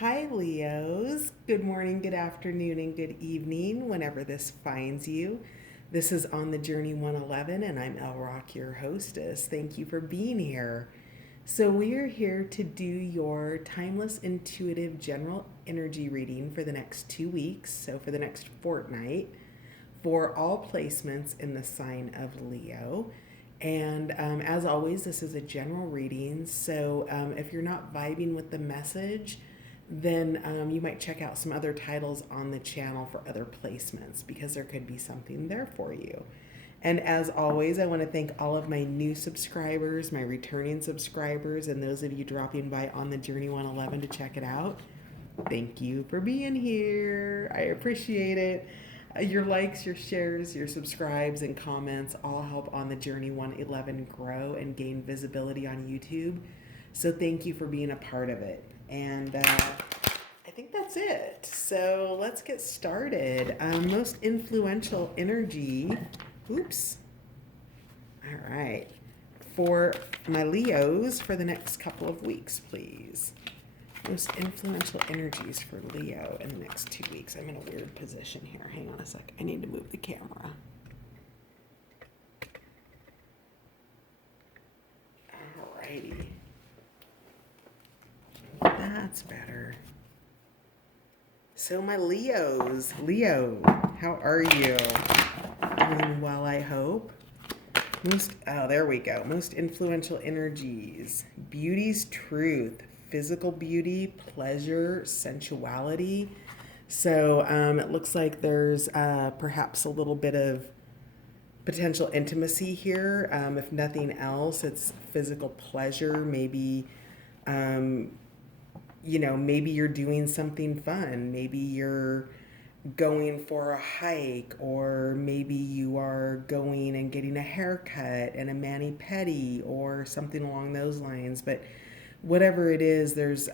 Hi, Leos. Good morning, good afternoon, and good evening, whenever this finds you. This is On the Journey 111, and I'm El Rock, your hostess. Thank you for being here. So, we are here to do your timeless, intuitive general energy reading for the next 2 weeks, so for the next fortnight, for all placements in the sign of Leo. And as always, this is a general reading. So if you're not vibing with the message, then you might check out some other titles on the channel for other placements because there could be something there for you. And as always, I want to thank all of my new subscribers, my returning subscribers, and those of you dropping by on the Journey 111 to check it out. Thank you for being here. I appreciate it. Your likes, your shares, your subscribes, and comments all help On the Journey 111 grow and gain visibility on YouTube. So thank you for being a part of it. And I think that's it. So let's get started. Most influential energy. Oops. All right. For my Leos for the next couple of weeks, please. Most influential energies for Leo in the next 2 weeks. I'm in a weird position here. Hang on a sec. I need to move the camera. Alrighty. That's better. So my Leos. Leo, how are you? Doing well, I hope. There we go. Most influential energies. Beauty's truth, physical beauty, pleasure, sensuality. So it looks like there's perhaps a little bit of potential intimacy here. If nothing else, it's physical pleasure. Um, maybe you're doing something fun. Maybe you're going for a hike, or maybe you are going and getting a haircut and a mani-pedi or something along those lines. But whatever it is, there's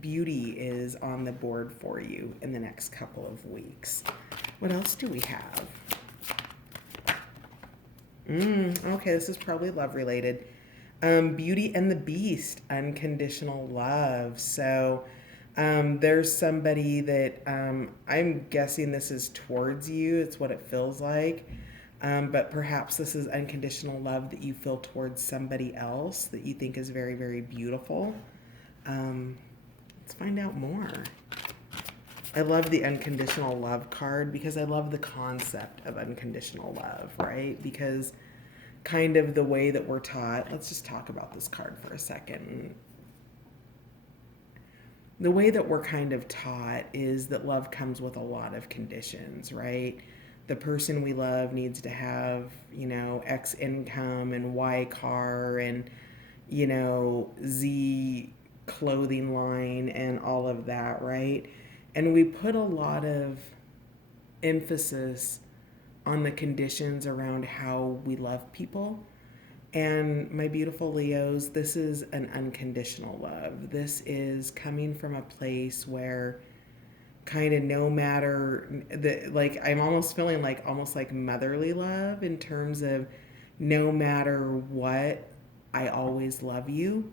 beauty is on the board for you in the next couple of weeks. What else do we have? Okay, this is probably love related. Beauty and the Beast, unconditional love. So there's somebody that I'm guessing this is towards you. It's what it feels like. But perhaps this is unconditional love that you feel towards somebody else that you think is very, very beautiful. Let's find out more. I love the unconditional love card because I love the concept of unconditional love, right? Because kind of the way that we're taught, let's just talk about this card for a second. The way that we're kind of taught is that love comes with a lot of conditions, right? The person we love needs to have, X income and Y car and, Z clothing line and all of that, right? And we put a lot of emphasis on the conditions around how we love people. And my beautiful Leos, this is an unconditional love. This is coming from a place where kind of no matter like I'm almost feeling like almost like motherly love in terms of no matter what, I always love you.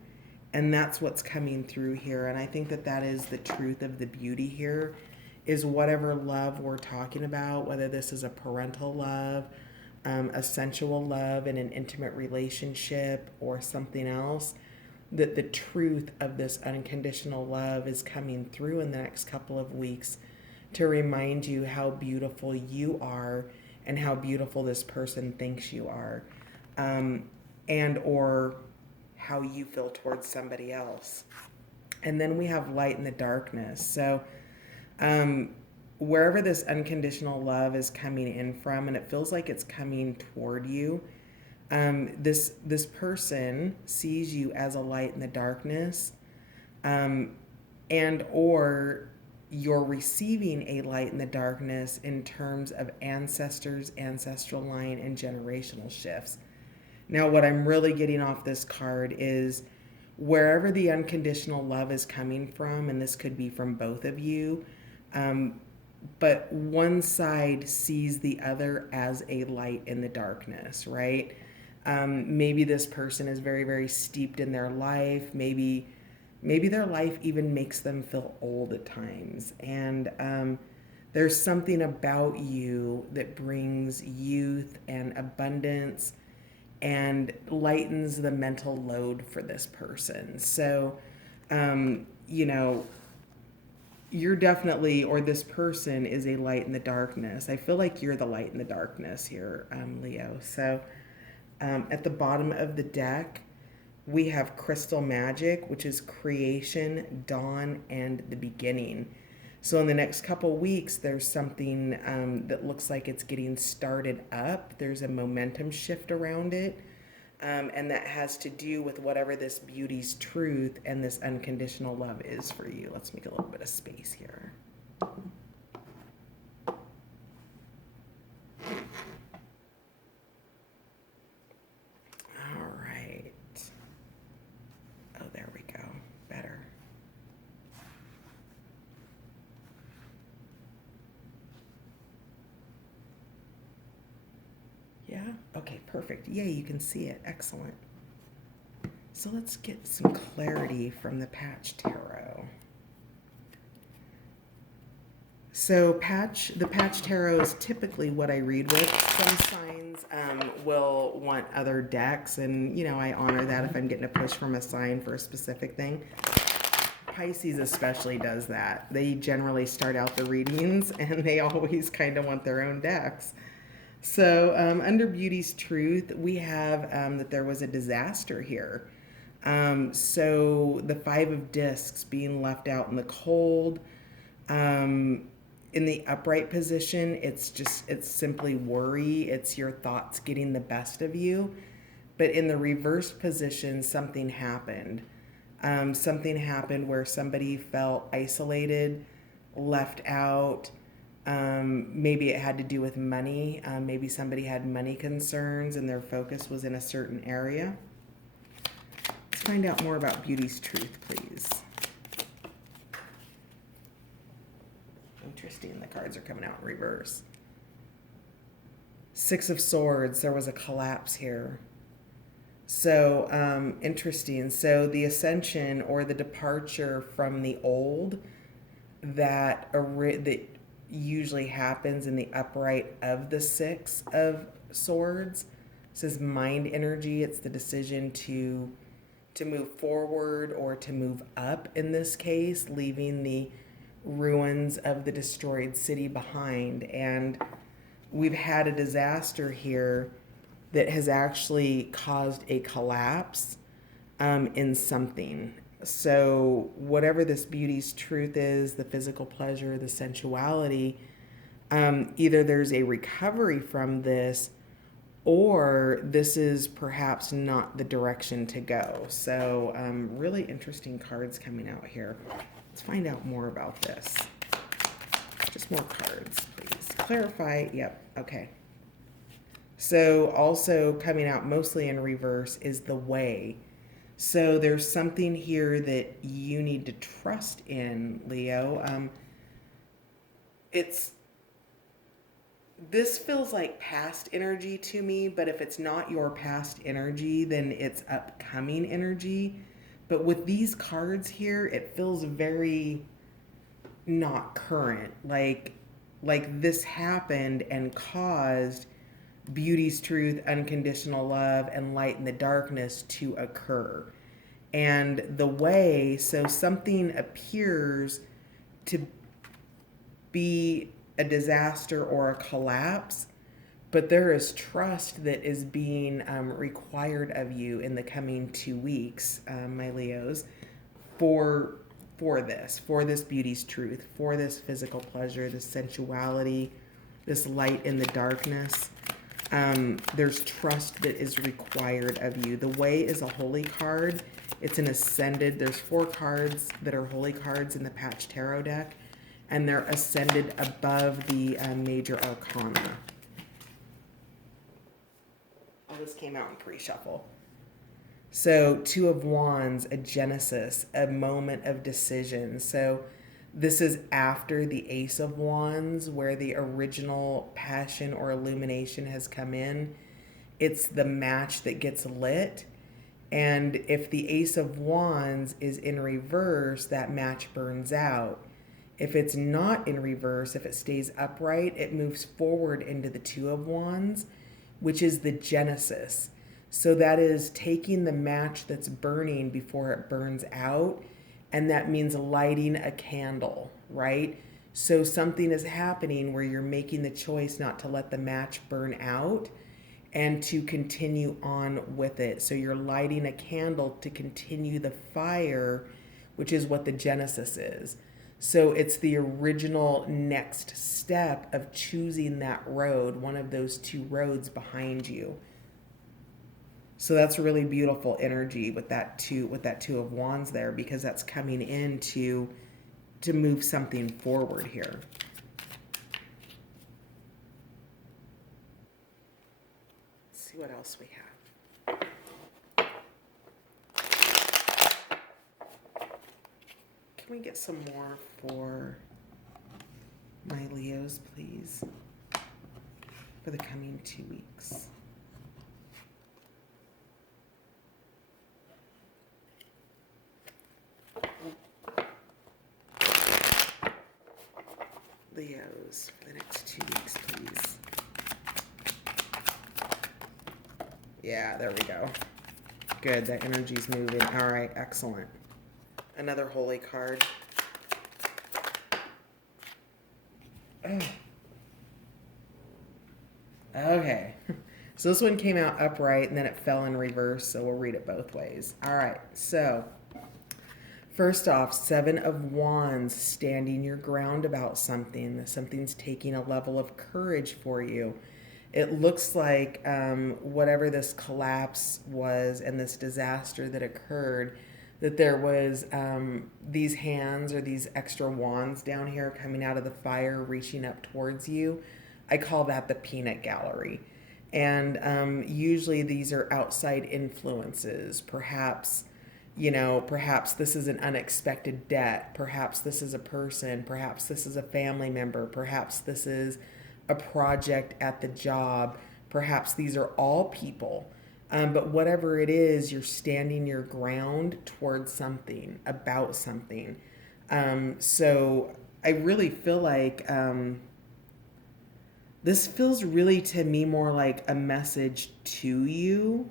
And that's what's coming through here. And I think that that is the truth of the beauty here is whatever love we're talking about, whether this is a parental love, a sensual love in an intimate relationship, or something else, that the truth of this unconditional love is coming through in the next couple of weeks to remind you how beautiful you are and how beautiful this person thinks you are, and or how you feel towards somebody else. And then we have light in the darkness. So wherever this unconditional love is coming in from, and it feels like it's coming toward you, this person sees you as a light in the darkness, and or you're receiving a light in the darkness in terms of ancestors, ancestral line, and generational shifts. Now, what I'm really getting off this card is wherever the unconditional love is coming from, and this could be from both of you, but one side sees the other as a light in the darkness, right? Maybe this person is very, very steeped in their life. Maybe Maybe their life even makes them feel old at times. And there's something about you that brings youth and abundance and lightens the mental load for this person. So, you know, you're definitely, or this person is a light in the darkness. I feel like you're the light in the darkness here, Leo. So, at the bottom of the deck, we have crystal magic, which is creation, dawn, and the beginning. So in the next couple weeks, there's something that looks like it's getting started up. There's a momentum shift around it. And that has to do with whatever this beauty's truth and this unconditional love is for you. Let's make a little bit of space here. All right. Oh, there we go. Better. Yeah? Okay, perfect. Yay, you can see it. Excellent. So let's get some clarity from the Patch Tarot. So the Patch Tarot is typically what I read with. Some signs will want other decks, and I honor that if I'm getting a push from a sign for a specific thing. Pisces especially does that. They generally start out the readings, and they always kind of want their own decks. So under Beauty's Truth, we have that there was a disaster here. So the Five of Discs being left out in the cold. In the upright position, it's simply worry. It's your thoughts getting the best of you. But in the reversed position, something happened. Something happened where somebody felt isolated, left out. Maybe it had to do with money. Maybe somebody had money concerns and their focus was in a certain area. Let's find out more about Beauty's Truth, please. Interesting, the cards are coming out in reverse. Six of Swords, there was a collapse here. So, interesting. So the ascension or the departure from the old that usually happens in the upright of the Six of Swords. This is mind energy. It's the decision to move forward or to move up in this case, leaving the ruins of the destroyed city behind. And we've had a disaster here that has actually caused a collapse in something. So whatever this Beauty's Truth is, the physical pleasure, the sensuality, either there's a recovery from this or this is perhaps not the direction to go. So really interesting cards coming out here. Let's find out more about this. Just more cards, please. Clarify. Yep. Okay. So also coming out mostly in reverse is the Way. So there's something here that you need to trust in, Leo. This feels like past energy to me, but if it's not your past energy, then it's upcoming energy. But with these cards here, it feels very not current. Like this happened and caused Beauty's Truth, unconditional love, and light in the darkness to occur. And the Way, so something appears to be a disaster or a collapse, but there is trust that is being required of you in the coming 2 weeks, my Leos, for this Beauty's Truth, for this physical pleasure, this sensuality, this light in the darkness. There's trust that is required of you. The Way is a holy card. It's an ascended. There's 4 cards that are holy cards in the Patch Tarot deck, and they're ascended above the major arcana. Oh, this came out in pre-shuffle. So 2 of Wands, a genesis, a moment of decision. So this is after the Ace of Wands, where the original passion or illumination has come in. It's the match that gets lit, And if the Ace of Wands is in reverse, that match burns out. If it's not in reverse, if it stays upright, it moves forward into the Two of Wands, which is the Genesis. So that is taking the match that's burning before it burns out, and that means lighting a candle, right? So something is happening where you're making the choice not to let the match burn out and to continue on with it. So you're lighting a candle to continue the fire, which is what the Genesis is. So it's the original next step of choosing that road, one of those two roads behind you. So that's really beautiful energy with that two of wands there, because that's coming in to move something forward here. Let's see what else we have. Can we get some more for my Leos, please, for the coming 2 weeks? Leos for the next 2 weeks, please. Yeah, there we go. Good, that energy's moving. All right, excellent. Another holy card. Oh. Okay. So this one came out upright and then it fell in reverse, so we'll read it both ways. All right, so first off, Seven of Wands, standing your ground about something. Something's taking a level of courage for you. It looks like whatever this collapse was and this disaster that occurred, that there was these hands or these extra wands down here coming out of the fire, reaching up towards you. I call that the peanut gallery. And usually these are outside influences. Perhaps, perhaps this is an unexpected debt. Perhaps this is a person. Perhaps this is a family member. Perhaps this is a project at the job. Perhaps these are all people. But whatever it is, you're standing your ground towards something, about something. So I really feel like this feels really to me more like a message to you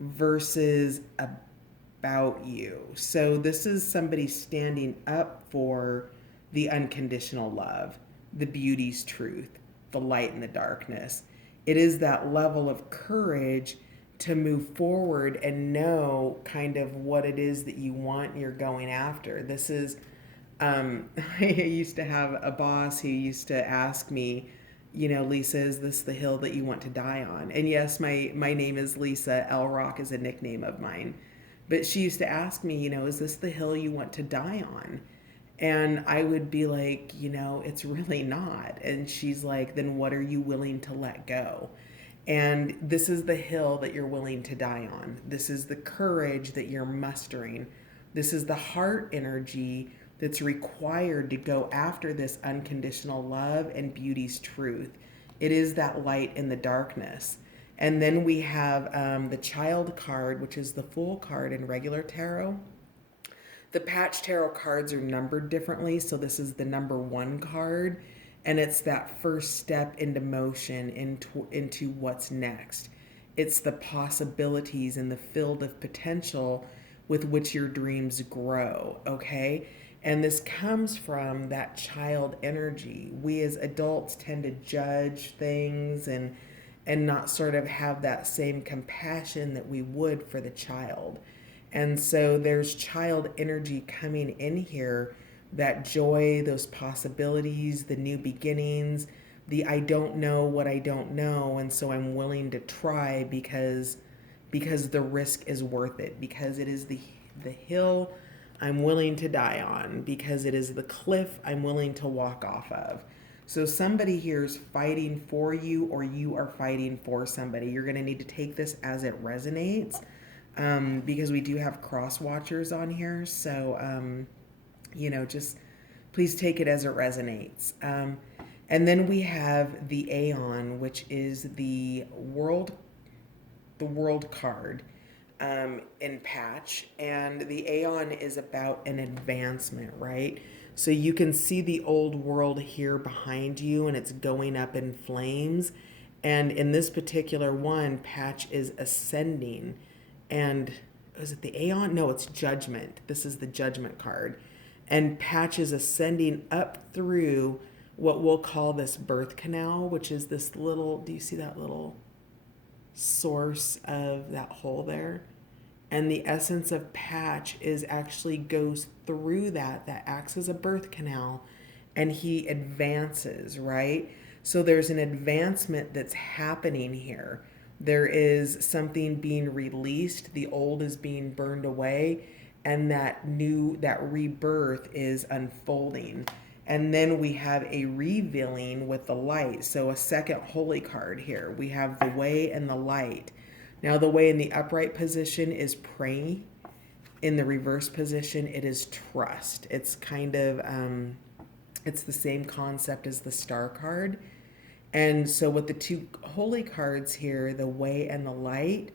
versus about you. So this is somebody standing up for the unconditional love, the beauty's truth, the light and the darkness. It is that level of courage to move forward and know kind of what it is that you want and you're going after. This is, I used to have a boss who used to ask me, Lisa, is this the hill that you want to die on? And yes, my name is Lisa. L Rock is a nickname of mine. But she used to ask me, is this the hill you want to die on? And I would be like, it's really not. And she's like, then what are you willing to let go? And this is the hill that you're willing to die on. This is the courage that you're mustering. This is the heart energy that's required to go after this unconditional love and beauty's truth. It is that light in the darkness. And then we have the Child card, which is the Fool card in regular tarot. The patch tarot cards are numbered differently, so this is the number 1 card, and it's that first step into motion, into what's next. It's the possibilities and the field of potential with which your dreams grow, okay? And this comes from that child energy. We as adults tend to judge things and not sort of have that same compassion that we would for the child. And so there's child energy coming in here, that joy, those possibilities, the new beginnings, the I don't know what I don't know, and so I'm willing to try because the risk is worth it, because it is the hill I'm willing to die on, because it is the cliff I'm willing to walk off of. So somebody here is fighting for you, or you are fighting for somebody. You're going to need to take this as it resonates, because we do have cross watchers on here. So, just please take it as it resonates. And then we have the Aeon, which is the world card. in Patch, and the Aeon is about an advancement, right? So you can see the old world here behind you, and it's going up in flames. And in this particular one, Patch is ascending. And is it the Aeon? No, it's Judgment. This is the Judgment card. And Patch is ascending up through what we'll call this birth canal, which is this little, do you see that little source of that hole there? And the essence of Patch is actually goes through that acts as a birth canal, and he advances, right? So there's an advancement that's happening here. There is something being released, the old is being burned away, and that rebirth is unfolding. And then we have a revealing with the light. So a second holy card here. We have the way and the light. Now the way in the upright position is pray. In the reverse position, it is trust. It's kind of, it's the same concept as the star card. And so with the two holy cards here, the way and the light,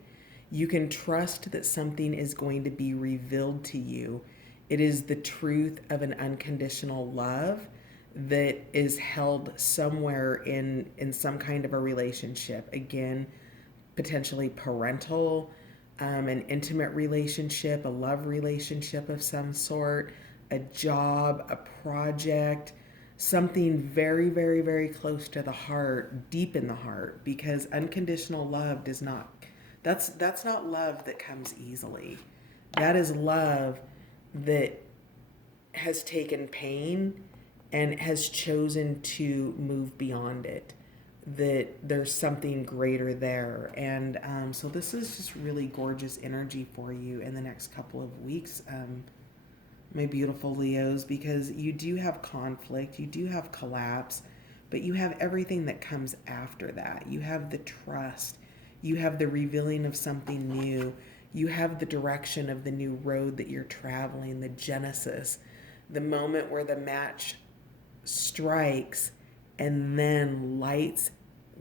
you can trust that something is going to be revealed to you. It is the truth of an unconditional love that is held somewhere in some kind of a relationship. Again, potentially parental, an intimate relationship, a love relationship of some sort, a job, a project, something very, very, very close to the heart, deep in the heart, because unconditional love does not, that's not love that comes easily. That is love that has taken pain and has chosen to move beyond it, that there's something greater there. And so this is just really gorgeous energy for you in the next couple of weeks, my beautiful Leos, because you do have conflict, you do have collapse, but you have everything that comes after that. You have the trust, you have the revealing of something new, you have the direction of the new road that you're traveling, the genesis, the moment where the match strikes and then lights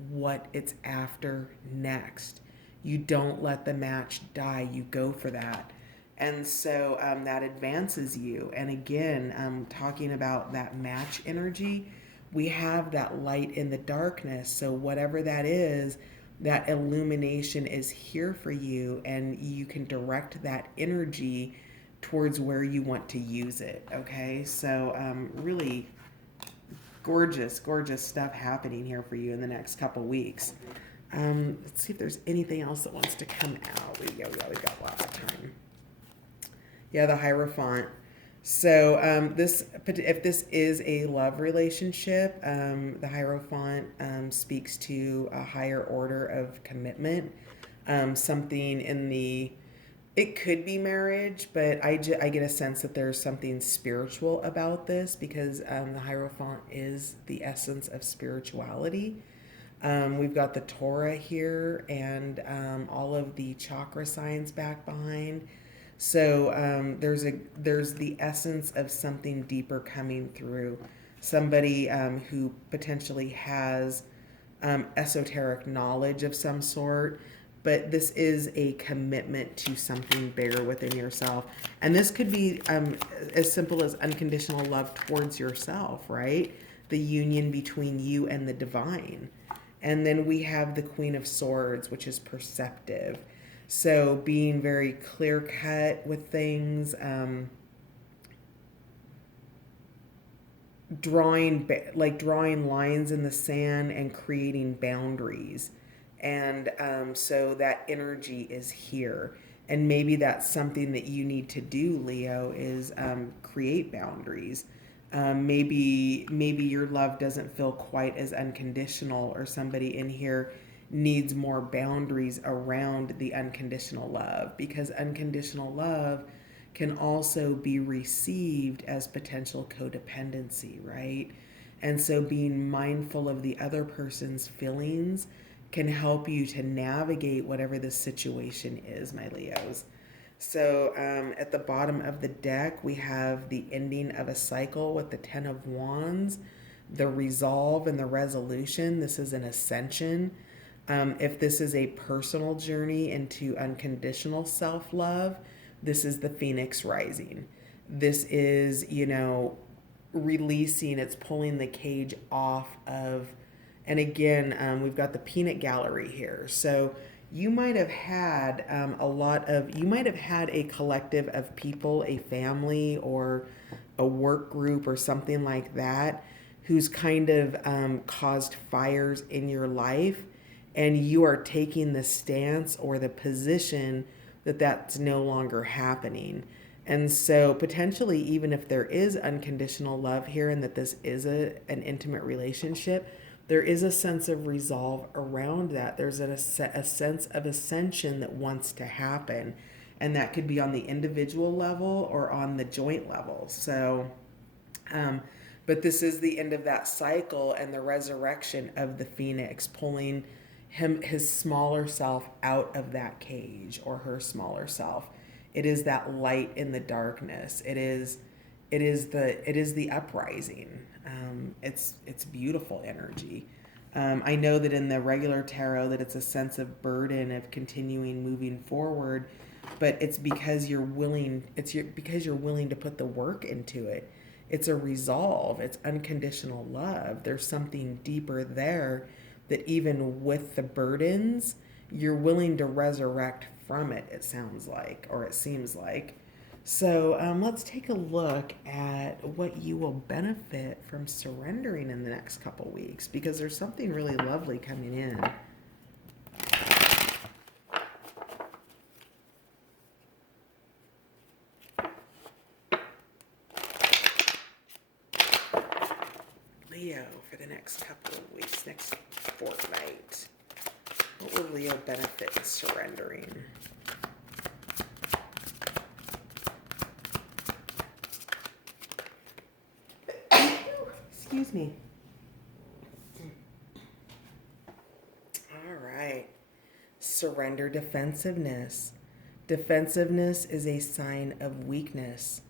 what it's after next. You don't let the match die, you go for that. And so that advances you. And again, talking about that match energy, we have that light in the darkness. So whatever that is, that illumination is here for you, and you can direct that energy towards where you want to use it. Okay, so really gorgeous, gorgeous stuff happening here for you in the next couple weeks. Let's see if there's anything else that wants to come out. We've got lots of time. Yeah, the Hierophant. So if this is a love relationship, the Hierophant speaks to a higher order of commitment, something in the, it could be marriage, but I get a sense that there's something spiritual about this, because the Hierophant is the essence of spirituality. We've got the Torah here, and all of the chakra signs back behind. So there's the essence of something deeper coming through. Somebody who potentially has esoteric knowledge of some sort, but this is a commitment to something bigger within yourself. And this could be as simple as unconditional love towards yourself, right? The union between you and the divine. And then we have the Queen of Swords, which is perceptive. So being very clear cut with things, drawing lines in the sand and creating boundaries. And so that energy is here. And maybe that's something that you need to do, Leo, is create boundaries. Maybe your love doesn't feel quite as unconditional, or somebody in here needs more boundaries around the unconditional love, because unconditional love can also be received as potential codependency, right? And so being mindful of the other person's feelings can help you to navigate whatever the situation is, my Leos. So at the bottom of the deck, we have the ending of a cycle with the Ten of Wands, the resolve and the resolution. This is an ascension. If this is a personal journey into unconditional self love, this is the Phoenix rising. This is, releasing, it's pulling the cage off of, and again, we've got the peanut gallery here. So you might have had you might have had a collective of people, a family, or a work group, or something like that, who's kind of caused fires in your life, and you are taking the stance or the position that that's no longer happening. And so, potentially, even if there is unconditional love here and that this is an intimate relationship, there is a sense of resolve around that. There's a sense of ascension that wants to happen. And that could be on the individual level or on the joint level. So, but this is the end of that cycle and the resurrection of the phoenix, pulling his smaller self out of that cage, or her smaller self. It is that light in the darkness. It is the uprising. It's beautiful energy. I know that in the regular tarot that it's a sense of burden of continuing moving forward, but it's because you're willing. Because you're willing to put the work into it. It's a resolve. It's unconditional love. There's something deeper there that even with the burdens, you're willing to resurrect from it. It sounds like, or it seems like. So let's take a look at what you will benefit from surrendering in the next couple weeks, because there's something really lovely coming in. Leo, for the next couple of weeks, next fortnight, what will Leo benefit in surrendering? Excuse me. All right. Surrender defensiveness. Defensiveness is a sign of weakness.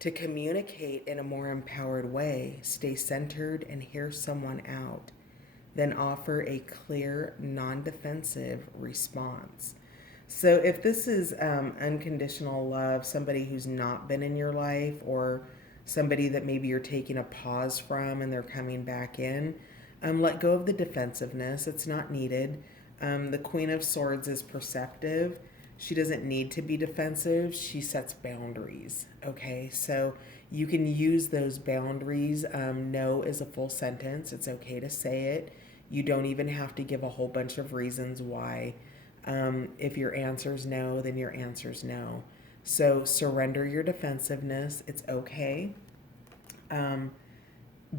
To communicate in a more empowered way, stay centered and hear someone out. Then offer a clear, non-defensive response. So if this is unconditional love, somebody who's not been in your life, or somebody that maybe you're taking a pause from and they're coming back in, let go of the defensiveness. It's not needed. The Queen of Swords is perceptive. She doesn't need to be defensive. She sets boundaries. Okay, so you can use those boundaries. No is a full sentence. It's okay to say it. You don't even have to give a whole bunch of reasons why. If your answer's no, then your answer's no. So surrender your defensiveness. It's okay.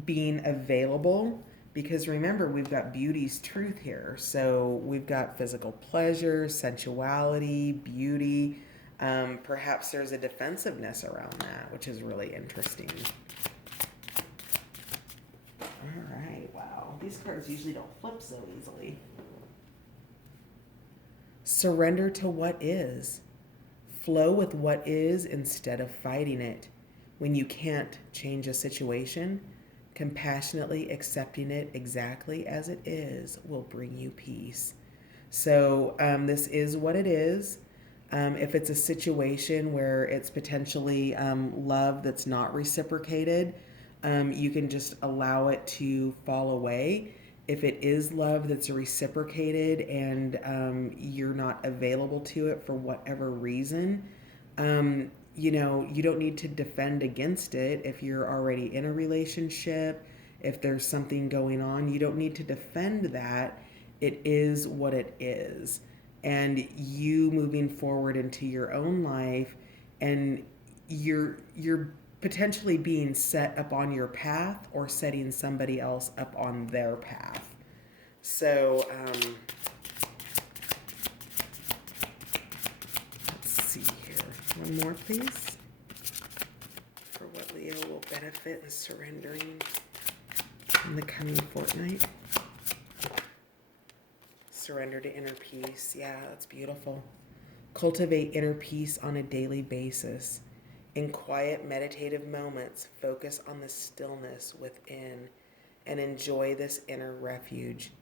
Being available, because remember, we've got beauty's truth here. So we've got physical pleasure, sensuality, beauty. Perhaps there's a defensiveness around that, which is really interesting. All right, wow. These cards usually don't flip so easily. Surrender to what is. Flow with what is instead of fighting it. When you can't change a situation, compassionately accepting it exactly as it is will bring you peace. So this is what it is. If it's a situation where it's potentially love that's not reciprocated, you can just allow it to fall away. If it is love that's reciprocated and you're not available to it for whatever reason, you don't need to defend against it. If you're already in a relationship, if there's something going on, you don't need to defend that. It is what it is. And you moving forward into your own life, and you're potentially being set up on your path or setting somebody else up on their path. So let's see here. One more, please, for what Leo will benefit in surrendering in the coming fortnight. Surrender to inner peace. Yeah, that's beautiful. Cultivate inner peace on a daily basis. In quiet, meditative moments, focus on the stillness within and enjoy this inner refuge.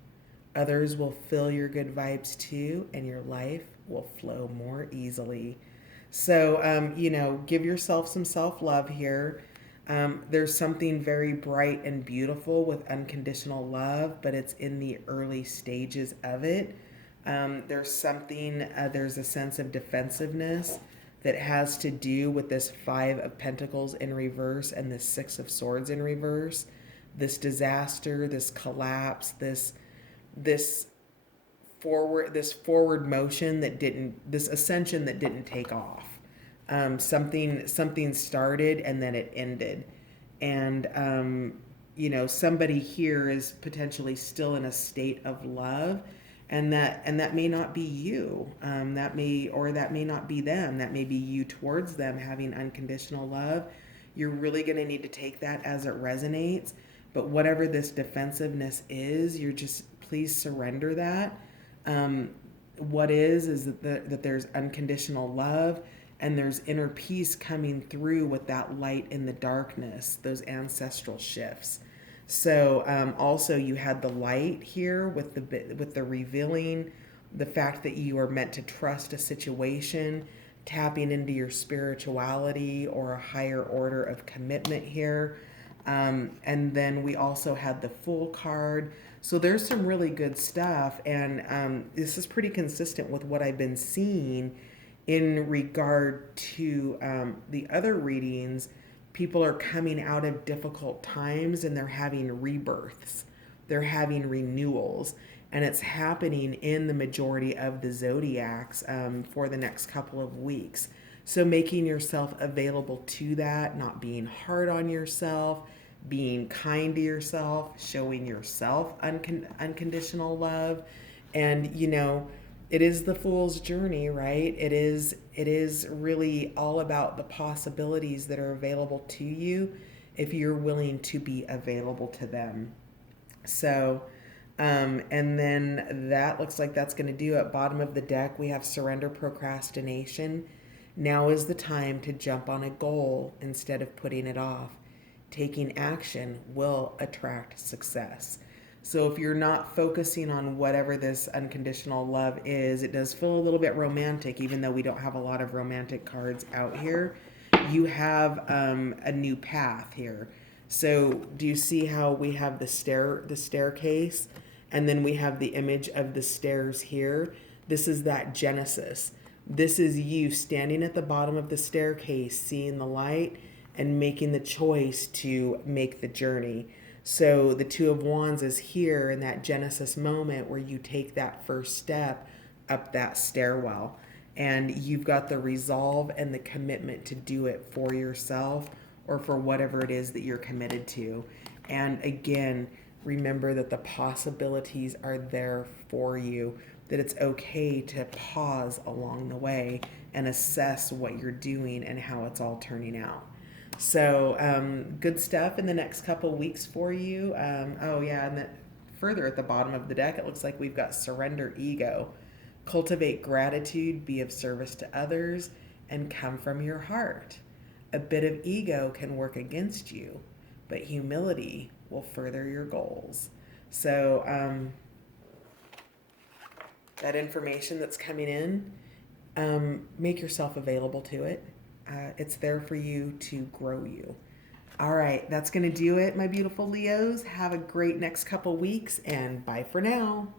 Others will feel your good vibes too, and your life will flow more easily. So, give yourself some self love here. There's something very bright and beautiful with unconditional love, but it's in the early stages of it. There's a sense of defensiveness that has to do with this Five of Pentacles in reverse and this Six of Swords in reverse. This disaster, this collapse, this forward motion that didn't, this ascension that didn't take off. Something started and then it ended, and somebody here is potentially still in a state of love, and that may not be you. That may not be them. That may be you towards them having unconditional love. You're really going to need to take that as it resonates. But whatever this defensiveness is, you're just, please surrender that. What is that there's unconditional love, and there's inner peace coming through with that light in the darkness, those ancestral shifts. So also you had the light here with the revealing, the fact that you are meant to trust a situation, tapping into your spirituality or a higher order of commitment here. And then we also had the Fool card. So there's some really good stuff, and this is pretty consistent with what I've been seeing in regard to the other readings. People are coming out of difficult times and they're having rebirths, they're having renewals, and it's happening in the majority of the zodiacs for the next couple of weeks. So making yourself available to that, not being hard on yourself, being kind to yourself, showing yourself unconditional love. And it is the fool's journey, right? It is really all about the possibilities that are available to you if you're willing to be available to them. So and then that looks like that's going to do at bottom of the deck. We have surrender procrastination. Now is the time to jump on a goal instead of putting it off. Taking action will attract success. So if you're not focusing on whatever this unconditional love is, it does feel a little bit romantic, even though we don't have a lot of romantic cards out here. You have a new path here. So do you see how we have the staircase, and then we have the image of the stairs here? This is that Genesis. This is you standing at the bottom of the staircase, seeing the light and making the choice to make the journey. So the Two of Wands is here in that Genesis moment where you take that first step up that stairwell, and you've got the resolve and the commitment to do it for yourself or for whatever it is that you're committed to. And again, remember that the possibilities are there for you, that it's okay to pause along the way and assess what you're doing and how it's all turning out. So good stuff in the next couple weeks for you. And then further at the bottom of the deck, it looks like we've got surrender ego. Cultivate gratitude, be of service to others, and come from your heart. A bit of ego can work against you, but humility will further your goals. So that information that's coming in, make yourself available to it. It's there for you to grow you. All right, that's going to do it, my beautiful Leos. Have a great next couple weeks, and bye for now.